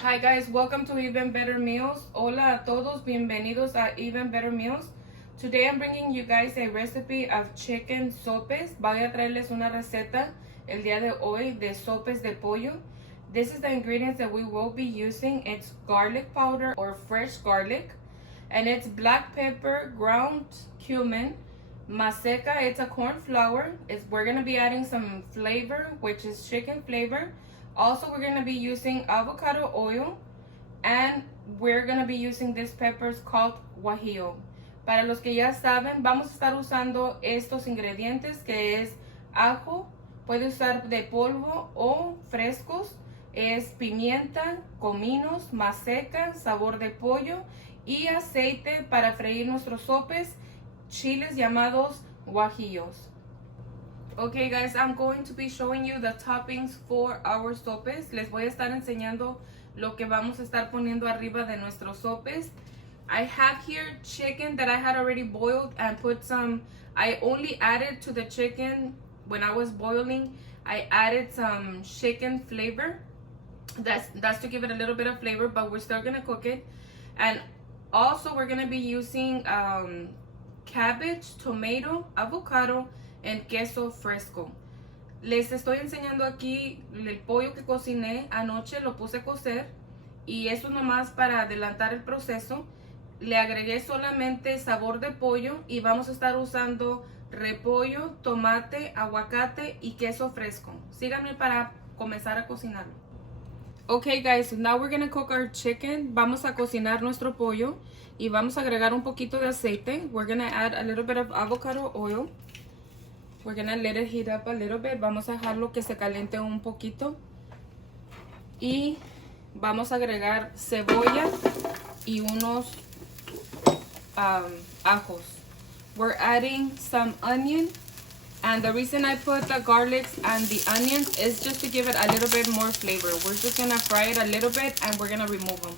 Hi guys, welcome to Even Better Meals. Hola a todos, bienvenidos a Even Better Meals. Today I'm bringing you guys a recipe of chicken sopes. Voy a traerles una receta el día de hoy de sopes de pollo. This is the ingredients that we will be using. It's garlic powder or fresh garlic. And it's black pepper, ground cumin, maseca, it's a corn flour. We're going to be adding some flavor, which is chicken flavor. Also, we're going to be using avocado oil, and we're going to be using these peppers called guajillo. Para los que ya saben, vamos a estar usando estos ingredientes, que es ajo, puede usar de polvo o frescos, es pimienta, cominos, maseca, sabor de pollo y aceite para freír nuestros sopes, chiles llamados guajillos. Okay guys, I'm going to be showing you the toppings for our sopes. Les voy a estar enseñando lo que vamos a estar poniendo arriba de nuestros sopes. I have here chicken that I had already boiled and put some, I only added to the chicken when I was boiling, I added some chicken flavor. That's to give it a little bit of flavor, but we're still gonna cook it. And also we're gonna be using cabbage, tomato, avocado, en queso fresco. Les estoy enseñando aquí el pollo que cociné anoche, lo puse a cocer y eso nomás para adelantar el proceso. Le agregué solamente sabor de pollo y vamos a estar usando repollo, tomate, aguacate y queso fresco. Síganme para comenzar a cocinarlo. Okay guys, so now we're gonna cook our chicken. Vamos a cocinar nuestro pollo y vamos a agregar un poquito de aceite. We're gonna add a little bit of avocado oil. We're gonna let it heat up a little bit. Vamos a dejarlo que se caliente un poquito. Y vamos a agregar cebolla y unos ajos. We're adding some onion. And the reason I put the garlics and the onions is just to give it a little bit more flavor. We're just gonna fry it a little bit and we're gonna remove them.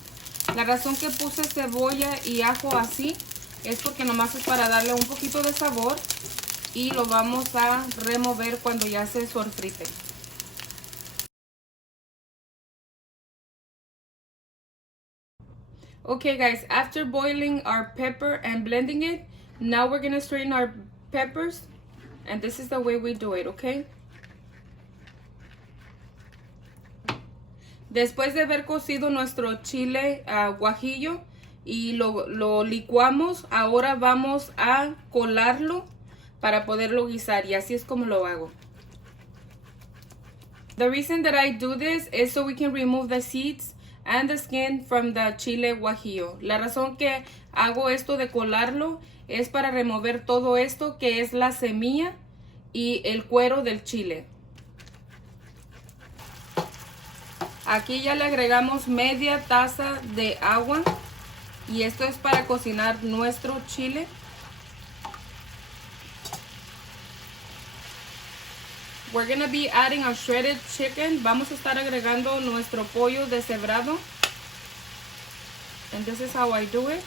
La razón que puse cebolla y ajo así es porque nomás es para darle un poquito de sabor. Y lo vamos a remover cuando ya se sofrite. Okay guys, after boiling our pepper and blending it, now we're gonna strain our peppers, and this is the way we do it, okay? Después de haber cocido nuestro chile guajillo y lo licuamos, ahora vamos a colarlo para poderlo guisar, y así es como lo hago. The reason that I do this is so we can remove the seeds and the skin from the chile guajillo. La razón que hago esto de colarlo es para remover todo esto que es la semilla y el cuero del chile. Aquí ya le agregamos media taza de agua y esto es para cocinar nuestro chile. We're going to be adding our shredded chicken. Vamos a estar agregando nuestro pollo deshebrado. And this is how I do it.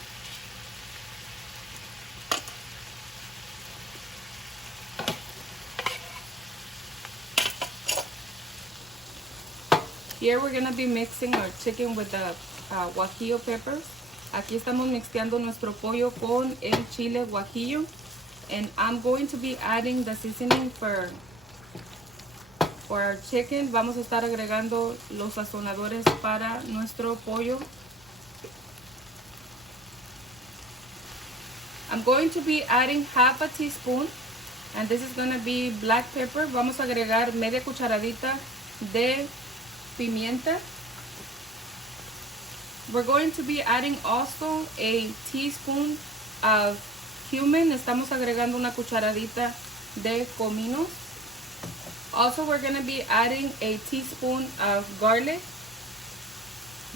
Here we're going to be mixing our chicken with the guajillo peppers. Aquí estamos mixteando nuestro pollo con el chile guajillo. And I'm going to be adding the seasoning for our chicken. Vamos a estar agregando los sazonadores para nuestro pollo. I'm going to be adding half a teaspoon, and this is going to be black pepper. Vamos a agregar media cucharadita de pimienta. We're going to be adding also a teaspoon of cumin. Estamos agregando una cucharadita de cominos. Also, we're going to be adding a teaspoon of garlic.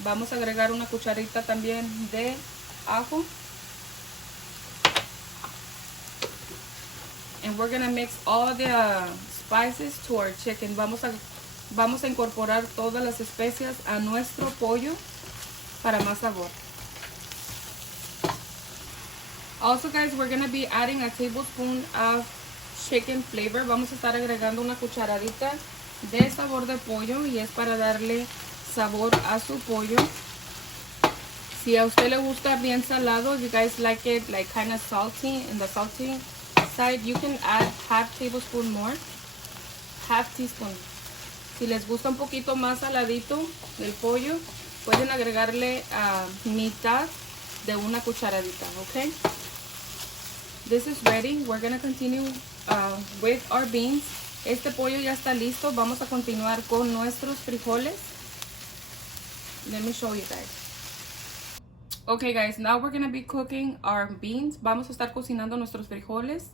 Vamos a agregar una cucharita también de ajo. And we're going to mix all the spices to our chicken. Vamos a incorporar todas las especias a nuestro pollo para más sabor. Also, guys, we're going to be adding a tablespoon of chicken flavor. Vamos a estar agregando una cucharadita de sabor de pollo y es para darle sabor a su pollo. Si a usted le gusta bien salado, if you guys like it like kind of salty, in the salty side, you can add half tablespoon more, half teaspoon. Si les gusta un poquito más saladito el pollo, pueden agregarle mitad de una cucharadita, okay? This is ready. We're gonna continue with our beans. Este pollo ya está listo. Vamos a continuar con nuestros frijoles. Let me show you guys. Okay guys, now we're gonna be cooking our beans. Vamos a estar cocinando nuestros frijoles.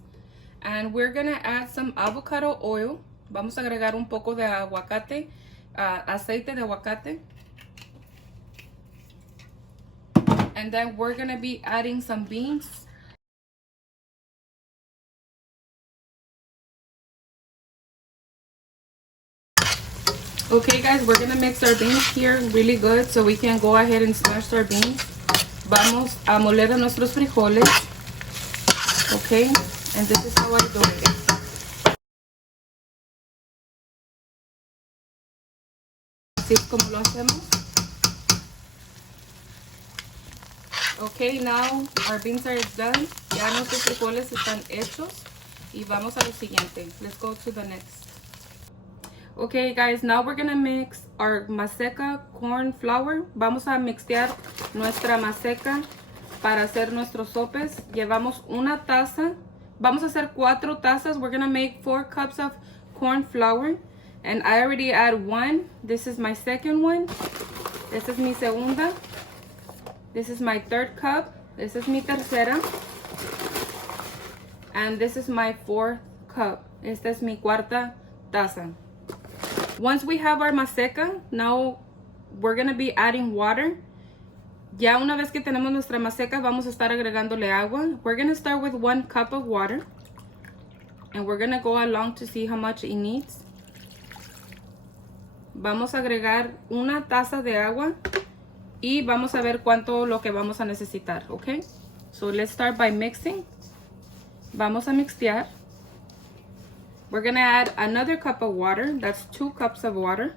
And we're gonna add some avocado oil. Vamos a agregar un poco de aguacate, aceite de aguacate. And then we're gonna be adding some beans. Okay guys, we're gonna mix our beans here really good so we can go ahead and smash our beans. Vamos a moler a nuestros frijoles. Okay, and this is how I do it. Así es como lo hacemos. Okay, now our beans are done. Ya nuestros frijoles están hechos. Y vamos a lo siguiente. Let's go to the next. Okay guys, now we're gonna mix our maseca corn flour. Vamos a mixear nuestra maseca para hacer nuestros sopes. Llevamos una taza. Vamos a hacer 4 tazas. We're gonna make 4 cups of corn flour. And I already add 1. This is my second one. Esta es mi segunda. This is my 3rd cup. This is mi tercera. And this is my 4th cup. Esta es mi cuarta taza. Once we have our maseca, now we're going to be adding water. Ya una vez que tenemos nuestra maseca, vamos a estar agregándole agua. We're going to start with 1 cup of water. And we're going to go along to see how much it needs. Vamos a agregar una taza de agua. Y vamos a ver cuánto lo que vamos a necesitar, okay? So let's start by mixing. Vamos a mixear. We're going to add another cup of water. That's 2 cups of water.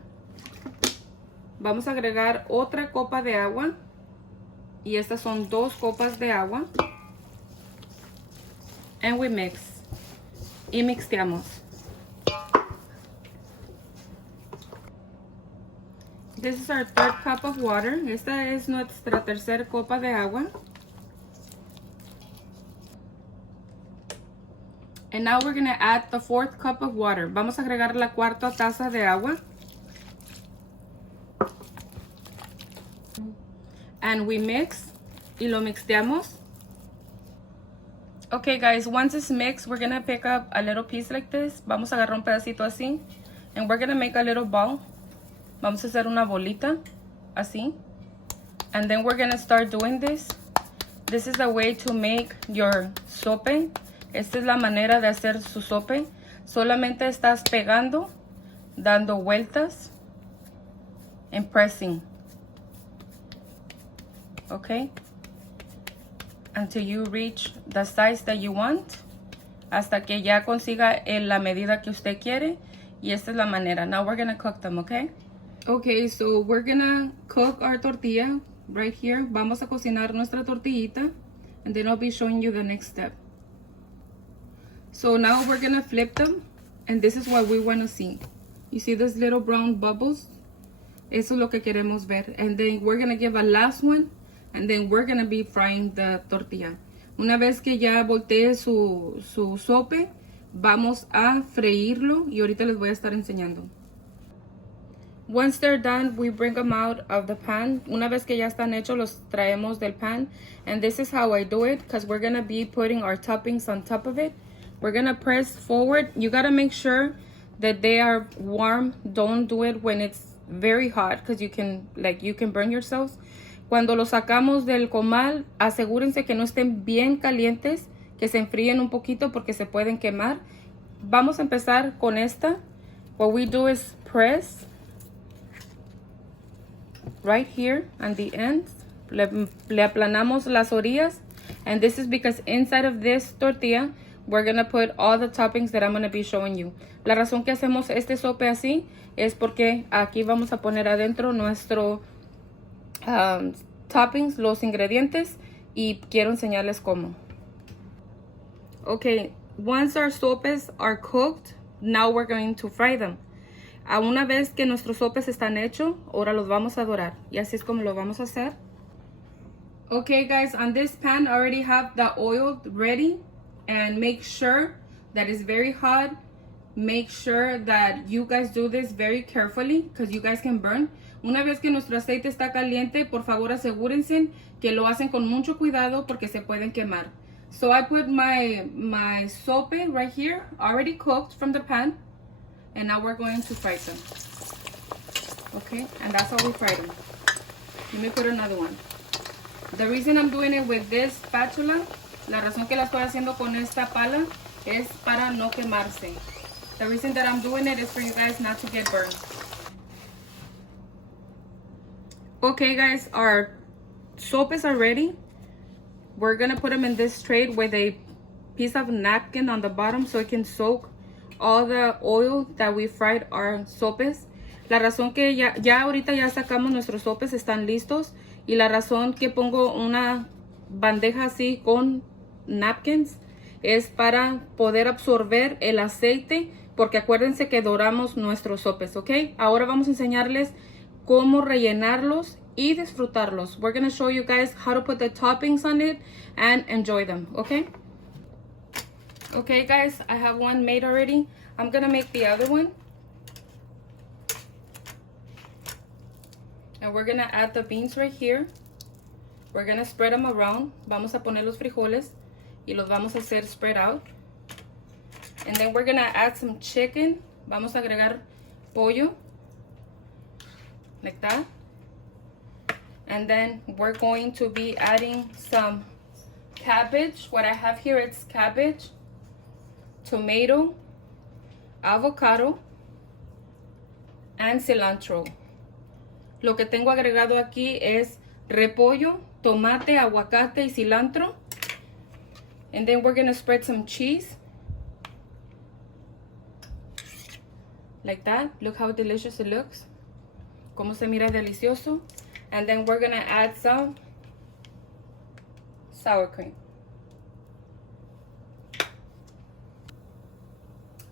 Vamos a agregar otra copa de agua. Y estas son 2 copas de agua. And we mix. Y mixteamos. This is our 3rd cup of water. Esta es nuestra tercera copa de agua. And now we're going to add the 4th cup of water. Vamos a agregar la cuarta taza de agua. And we mix. Y lo mixteamos. Okay guys, once it's mixed, we're going to pick up a little piece like this. Vamos a agarrar un pedacito así. And we're going to make a little ball. Vamos a hacer una bolita. Así. And then we're going to start doing this. This is the way to make your sope. Esta es la manera de hacer su sope. Solamente estás pegando, dando vueltas, and pressing. Okay? Until you reach the size that you want. Hasta que ya consiga la medida que usted quiere. Y esta es la manera. Now we're going to cook them, okay? Okay, so we're going to cook our tortilla right here. Vamos a cocinar nuestra tortillita. And then I'll be showing you the next step. So now we're gonna flip them, and this is what we want to see. You see those little brown bubbles? Eso es lo que queremos ver. And then we're gonna give a last one, and then we're gonna be frying the tortilla. Una vez que ya voltee su sope, vamos a freírlo y ahorita les voy a estar enseñando. Once they're done, we bring them out of the pan. Una vez que ya están hechos, los traemos del pan. And this is how I do it, because we're gonna be putting our toppings on top of it. We're gonna press forward. You gotta make sure that they are warm. Don't do it when it's very hot, because you can burn yourselves. Cuando los sacamos del comal, asegúrense que no estén bien calientes, que se enfríen un poquito porque se pueden quemar. Vamos a empezar con esta. What we do is press right here on the ends. Le aplanamos las orillas. And this is because inside of this tortilla, we're gonna put all the toppings that I'm gonna be showing you. La razón que hacemos este sope así es porque aquí vamos a poner adentro nuestro toppings, los ingredientes, y quiero enseñarles cómo. Okay, once our sopes are cooked, now we're going to fry them. A una vez que nuestros sopes están hechos, ahora los vamos a dorar. Y así es como lo vamos a hacer. Okay guys, on this pan I already have the oil ready, and make sure that it's very hot. Make sure that you guys do this very carefully because you guys can burn. Una vez que nuestro aceite está caliente, por favor asegúrense que lo hacen con mucho cuidado porque se pueden quemar. So I put my sope right here, already cooked from the pan, and now we're going to fry them. Okay, and that's how we fry them. Let me put another one. The reason I'm doing it with this spatula, la razón que la estoy haciendo con esta pala, es para no quemarse. The reason that I'm doing it is for you guys not to get burned. Okay guys, our sopes are ready. We're gonna put them in this tray with a piece of napkin on the bottom so it can soak all the oil that we fried our sopes. La razón que ya ahorita ya sacamos nuestros sopes, están listos. Y la razón que pongo una bandeja así con napkins es para poder absorber el aceite, porque acuérdense que doramos nuestros sopes, ¿ok? Ahora vamos a enseñarles cómo rellenarlos y disfrutarlos. We're going to show you guys how to put the toppings on it and enjoy them, ¿ok? Okay guys, I have one made already. I'm going to make the other one. And we're going to add the beans right here. We're going to spread them around. Vamos a poner los frijoles y los vamos a hacer spread out. And then we're going to add some chicken. Vamos a agregar pollo. Like that. And then we're going to be adding some cabbage. What I have here, it's cabbage, tomato, avocado, and cilantro. Lo que tengo agregado aquí es repollo, tomate, aguacate y cilantro. And then we're going to spread some cheese. Like that. Look how delicious it looks. Como se mira delicioso. And then we're going to add some sour cream.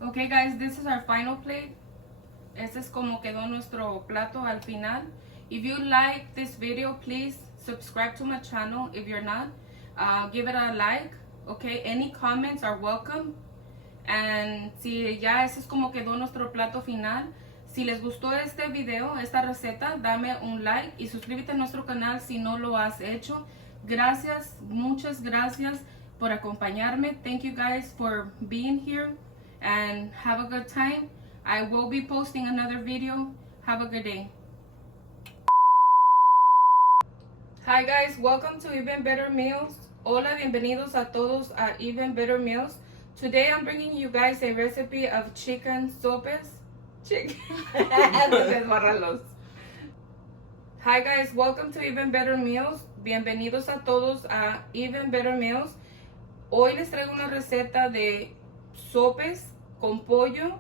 Okay guys, this is our final plate. Este es como quedó nuestro plato al final. If you like this video, please subscribe to my channel. If you're not, give it a like. Okay, any comments are welcome. And si ya ese es como quedó nuestro plato final. Si les gustó este video, esta receta, dame un like y suscríbete a nuestro canal si no lo has hecho. Gracias, muchas gracias por acompañarme. Thank you guys for being here and have a good time. I will be posting another video. Have a good day. Hi guys, welcome to Even Better Meals. Hola, bienvenidos a todos a Even Better Meals. Today I'm bringing you guys a recipe of chicken sopes. Hi guys, welcome to Even Better Meals. Bienvenidos a todos a Even Better Meals. Hoy les traigo una receta de sopes con pollo.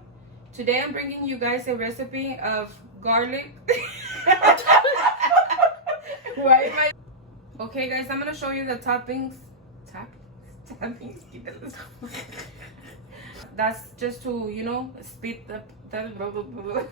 Today I'm bringing you guys a recipe of garlic. Okay guys, I'm going to show you the toppings. Toppings. That's just to, you know, speed the blah, blah, blah.